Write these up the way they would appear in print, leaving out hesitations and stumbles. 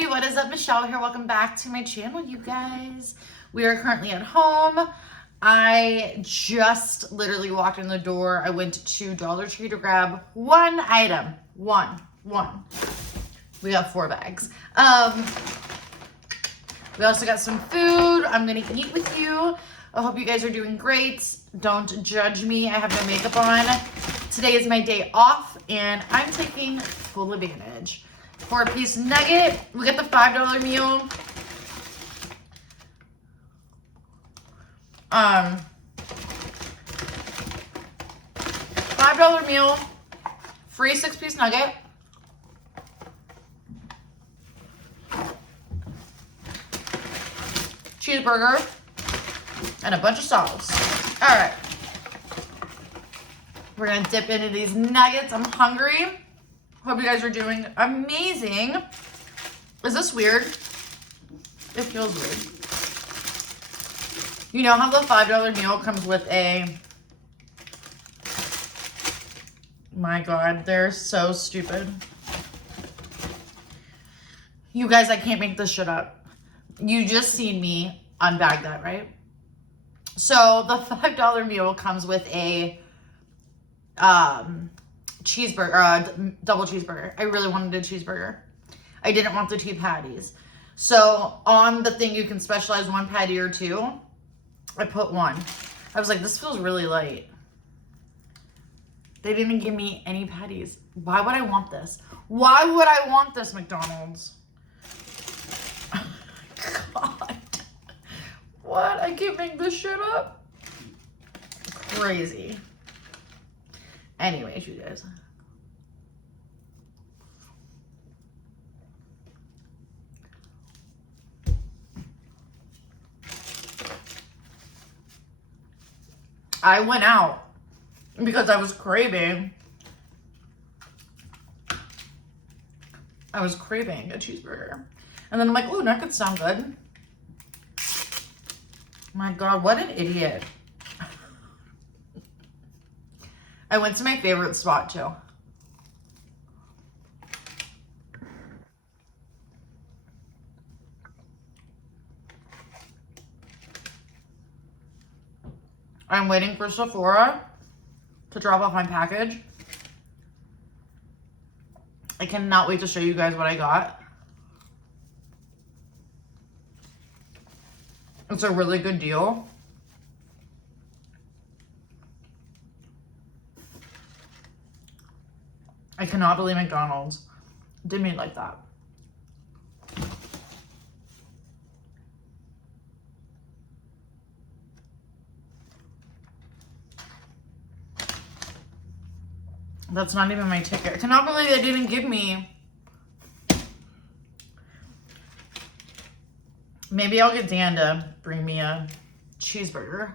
everybody, what is up? Michelle here. Welcome back to my channel, you guys. We are currently at home. I just literally walked in the door. I went to Dollar Tree to grab one item. One. We got 4 bags. We also got some food. I'm gonna eat with you. I hope you guys are doing great. Don't judge me. I have no makeup on. Today is my day off and I'm taking full advantage. 4-piece nugget. We got the $5 meal. $5 meal, free 6-piece nugget. Cheeseburger and a bunch of sauce. All right. We're gonna dip into these nuggets. I'm hungry. Hope you guys are doing amazing. Is this weird? It feels weird. You know how the $5 meal comes with a... My God, they're so stupid. You guys, I can't make this shit up. You just seen me unbag that, right? So the $5 meal comes with a cheeseburger, double cheeseburger. I really wanted a cheeseburger. I didn't want the 2 patties. So on the thing you can specialize 1 patty or 2. I put 1. I was like, this feels really light. They didn't give me any patties. Why would I want this? Why would I want this, McDonald's? Oh my God. What? I can't make this shit up. Crazy. Anyways, you guys. I went out because I was craving. I was craving a cheeseburger. And then I'm like, ooh, nuggets sound good. My God, what an idiot. I went to my favorite spot too. I'm waiting for Sephora to drop off my package. I cannot wait to show you guys what I got. It's a really good deal. I cannot believe McDonald's did me like that. That's not even my ticket. I cannot believe they didn't give me. Maybe I'll get Dan to bring me a cheeseburger.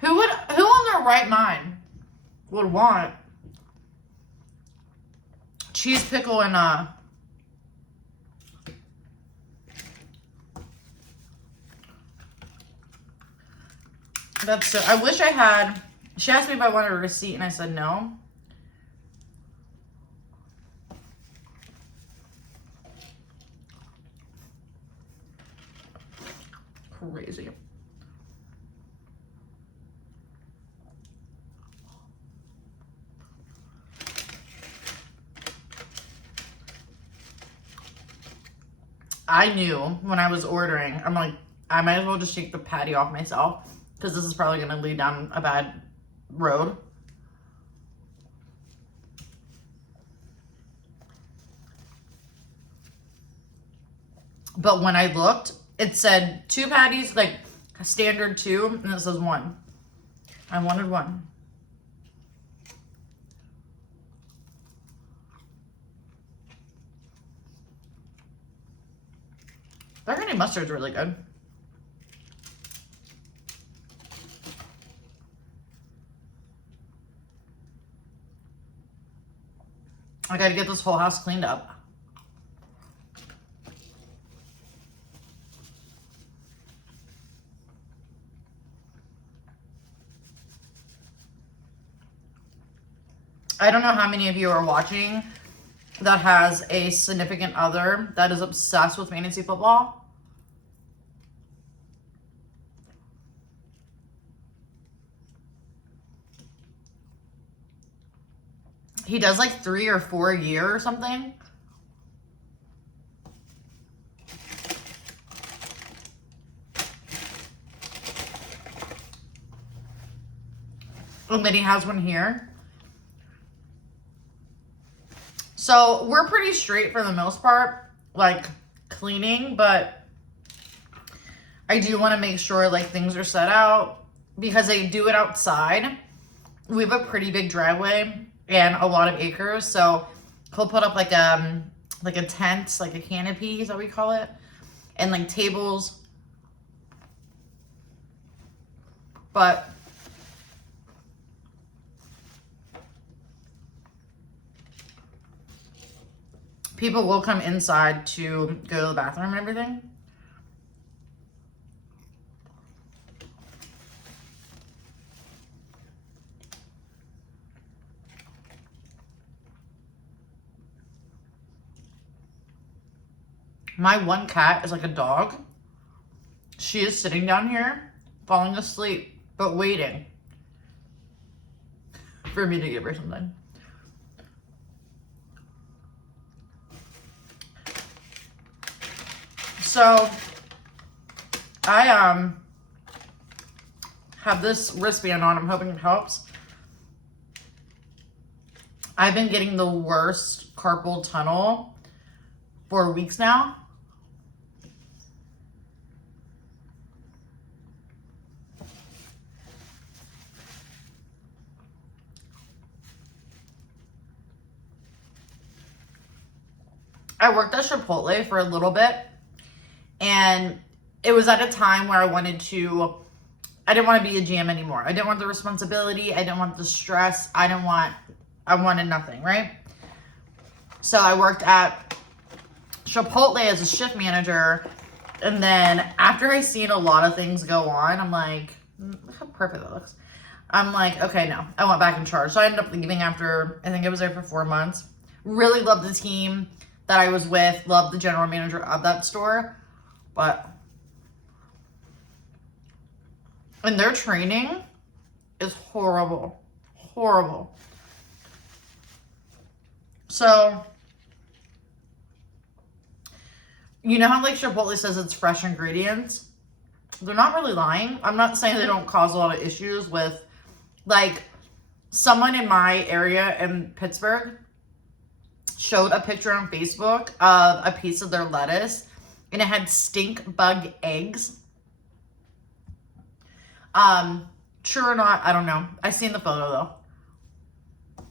Who on their right mind would want cheese, pickle, and that's so, I wish I had. She asked me if I wanted a receipt and I said no. Crazy. I knew when I was ordering, I'm like, I might as well just take the patty off myself because this is probably going to lead down a bad road. But when I looked, it said 2 patties, like a standard 2, and it says 1. I wanted 1. Their honey mustard's really good. I gotta get this whole house cleaned up. I don't know how many of you are watching that has a significant other that is obsessed with fantasy football. He does like 3 or 4 a year or something. And then he has one here. So we're pretty straight for the most part, like cleaning, but I do want to make sure like things are set out because I do it outside. We have a pretty big driveway and a lot of acres, so he'll put up like a tent, like a canopy is what we call it, and like tables. But people will come inside to go to the bathroom and everything. My one cat is like a dog. She is sitting down here, falling asleep, but waiting for me to give her something. So I have this wristband on. I'm hoping it helps. I've been getting the worst carpal tunnel for weeks now. I worked at Chipotle for a little bit, and it was at a time where I didn't want to be a GM anymore. I didn't want the responsibility. I didn't want the stress. I wanted nothing, right? So I worked at Chipotle as a shift manager, and then after I seen a lot of things go on, I'm like, look how perfect that looks. I'm like, okay, no, I went back in charge. So I ended up leaving after, I think I was there for 4 months. Really loved the team that I was with, loved the general manager of that store, and their training is horrible, horrible. So, you know how like Chipotle says it's fresh ingredients? They're not really lying. I'm not saying they don't cause a lot of issues with, like, someone in my area in Pittsburgh showed a picture on Facebook of a piece of their lettuce, and it had stink bug eggs. True or not, I don't know. I seen the photo though.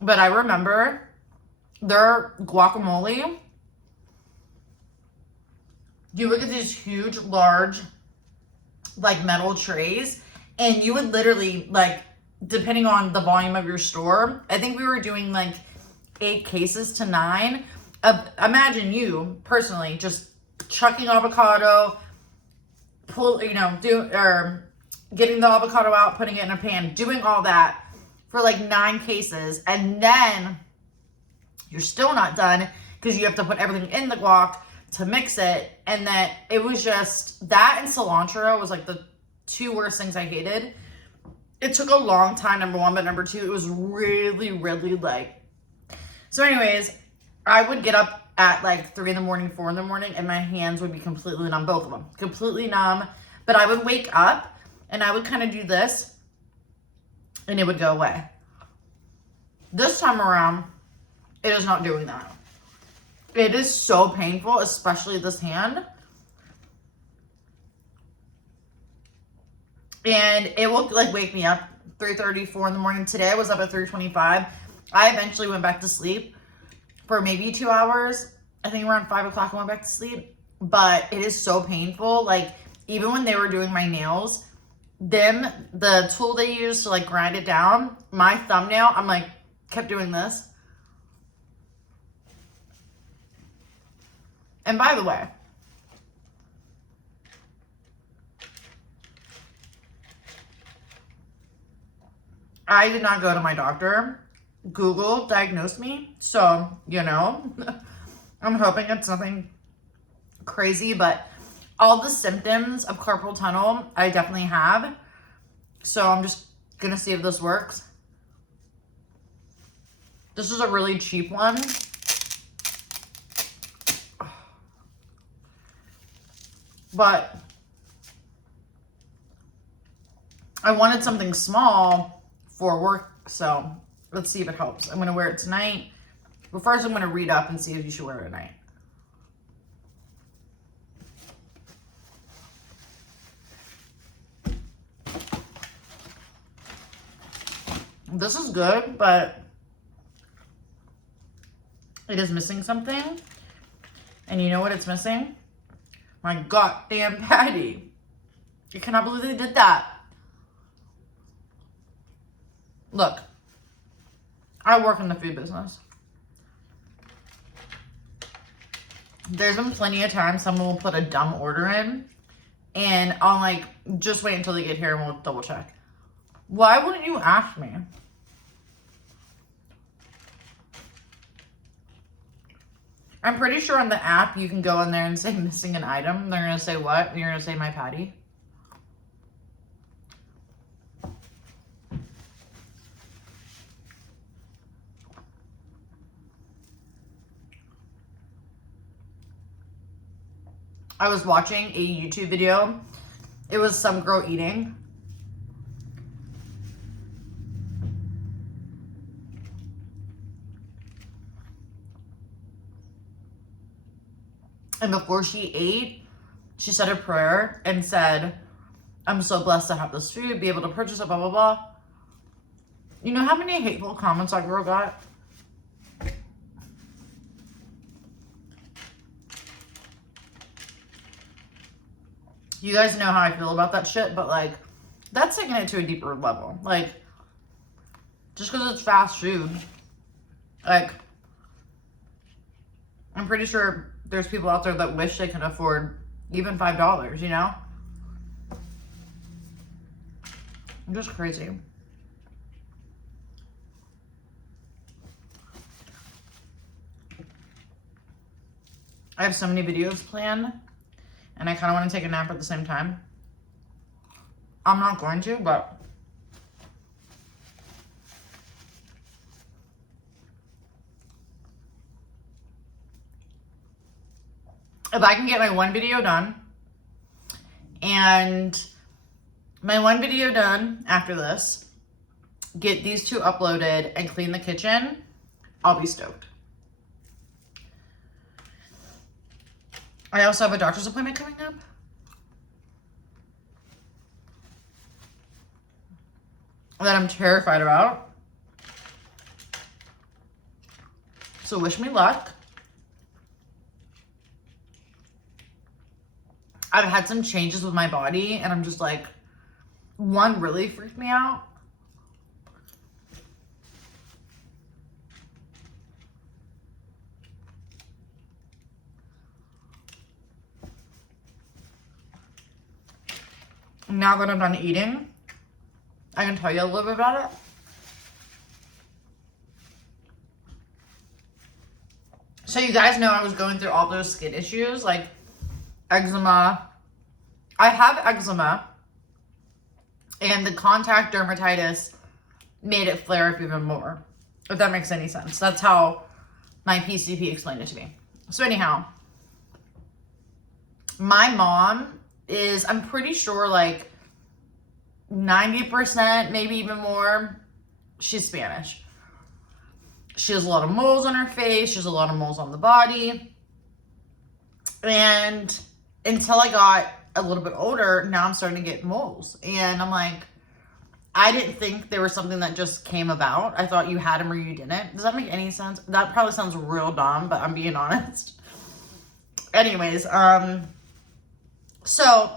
But I remember their guacamole. You would get these huge, large, like metal trays, and you would literally, like, depending on the volume of your store, I think we were doing like 8 cases to 9. Imagine you personally just chucking avocado, getting the avocado out, putting it in a pan, doing all that for like 9 cases, and then you're still not done because you have to put everything in the guac to mix it. And then it was just that, and cilantro was like the 2 worst things I hated. It took a long time, number 1, but number 2, it was really, really like. So anyways, I would get up at like 3 in the morning, 4 in the morning, and my hands would be completely numb, both of them, completely numb. But I would wake up and I would kind of do this and it would go away. This time around, it is not doing that. It is so painful, especially this hand. And it will like wake me up 3:30, 4 in the morning. Today I was up at 3:25. I eventually went back to sleep for maybe 2 hours. I think around 5 o'clock I went back to sleep. But it is so painful. Like, even when they were doing my nails, the tool they used to like grind it down, my thumbnail, I'm like, kept doing this. And by the way, I did not go to my doctor. Google diagnosed me. So, you know, I'm hoping it's nothing crazy, but all the symptoms of carpal tunnel I definitely have. So I'm just gonna see if this works. This is a really cheap one. But I wanted something small for work, so let's see if it helps. I'm gonna wear it tonight. But first I'm gonna read up and see if you should wear it at night. This is good, but it is missing something. And you know what it's missing? My goddamn patty. I cannot believe they did that. Look, I work in the food business. There's been plenty of times someone will put a dumb order in and I'll like, just wait until they get here and we'll double check. Why wouldn't you ask me? I'm pretty sure on the app you can go in there and say missing an item. They're going to say what? You're going to say my patty. I was watching a YouTube video. It was some girl eating. And before she ate, she said a prayer and said, I'm so blessed to have this food, be able to purchase it, blah, blah, blah. You know how many hateful comments that girl got? You guys know how I feel about that shit, but like, that's taking it to a deeper level. Like, just because it's fast food, like, I'm pretty sure there's people out there that wish they could afford even $5, you know? I'm just crazy. I have so many videos planned, and I kind of want to take a nap at the same time. I'm not going to, but if I can get my one video done and my one video done after this, get these two uploaded and clean the kitchen, I'll be stoked. I also have a doctor's appointment coming up. That I'm terrified about. So wish me luck. I've had some changes with my body and I'm just like, one really freaked me out. Now that I'm done eating, I can tell you a little bit about it. So you guys know I was going through all those skin issues, like eczema. I have eczema, and the contact dermatitis made it flare up even more, if that makes any sense. That's how my PCP explained it to me. So anyhow, my mom is, I'm pretty sure, like 90%, maybe even more, she's Spanish. She has a lot of moles on her face. She has a lot of moles on the body. And until I got a little bit older, now I'm starting to get moles. And I'm like, I didn't think there was something that just came about. I thought you had them or you didn't. Does that make any sense? That probably sounds real dumb, but I'm being honest. Anyways, so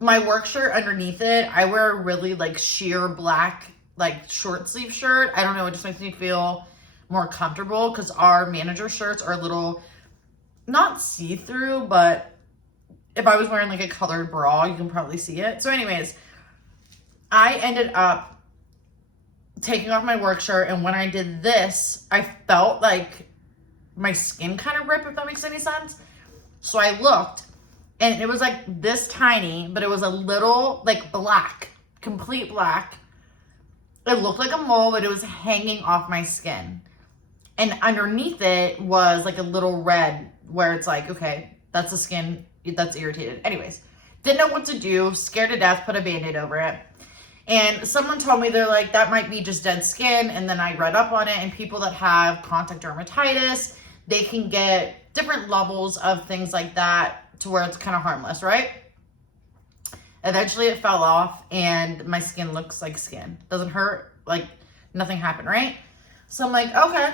my work shirt underneath it, I wear a really like sheer black, like short sleeve shirt. I don't know, it just makes me feel more comfortable because our manager shirts are a little, not see-through, but if I was wearing like a colored bra, you can probably see it. So anyways, I ended up taking off my work shirt, and when I did this, I felt like my skin kind of rip, if that makes any sense. So I looked, and it was like this tiny, but it was a little like black, complete black. It looked like a mole, but it was hanging off my skin. And underneath it was like a little red where it's like, okay, that's the skin that's irritated. Anyways, didn't know what to do, scared to death, put a Band-Aid over it. And someone told me, they're like, that might be just dead skin. And then I read up on it, and people that have contact dermatitis, they can get different levels of things like that to where it's kind of harmless, right? Eventually it fell off, and my skin looks like skin. Doesn't hurt, like nothing happened, right? So I'm like, okay,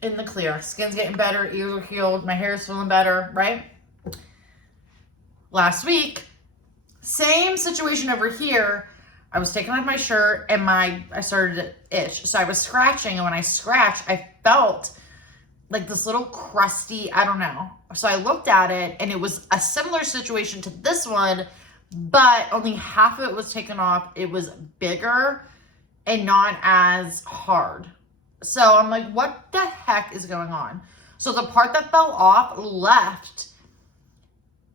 in the clear. Skin's getting better, ears are healed, my hair is feeling better, right? Last week, same situation over here. I was taking off my shirt, and I started to itch. So I was scratching, and when I scratched, I felt like this little crusty, I don't know. So I looked at it, and it was a similar situation to this one, but only half of it was taken off. It was bigger and not as hard. So I'm like, what the heck is going on? So the part that fell off left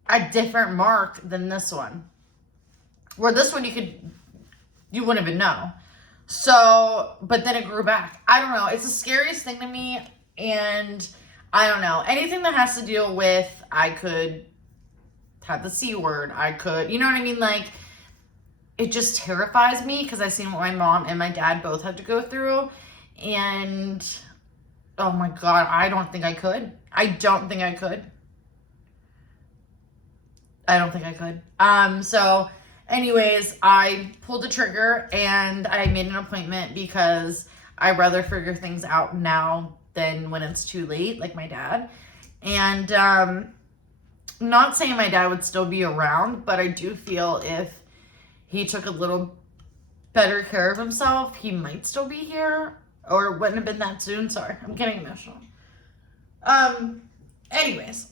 a different mark than this one. Where this one you wouldn't even know. So, but then it grew back. I don't know. It's the scariest thing to me. And I don't know. Anything that has to deal with, I could have the C word. I could, you know what I mean? Like, it just terrifies me because I've seen what my mom and my dad both had to go through. And, oh my God, I don't think I could. I don't think I could. So anyways, I pulled the trigger, and I made an appointment because I'd rather figure things out now than when it's too late, like my dad. And not saying my dad would still be around, but I do feel if he took a little better care of himself, he might still be here, or it wouldn't have been that soon. Sorry, I'm getting emotional. Anyways,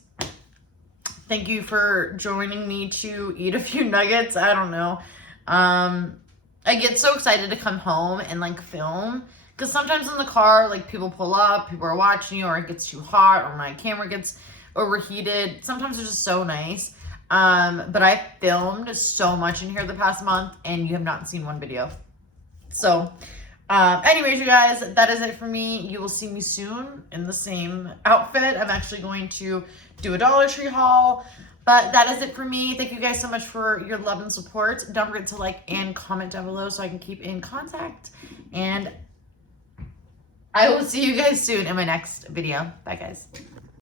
thank you for joining me to eat a few nuggets. I don't know. I get so excited to come home and like film, because sometimes in the car, like people pull up, people are watching you, or it gets too hot, or my camera gets overheated. Sometimes it's just so nice. But I filmed so much in here the past month, and you have not seen one video. So, anyways, you guys, that is it for me. You will see me soon in the same outfit. I'm actually going to do a Dollar Tree haul. But that is it for me. Thank you guys so much for your love and support. Don't forget to like and comment down below so I can keep in contact. And I will see you guys soon in my next video. Bye, guys.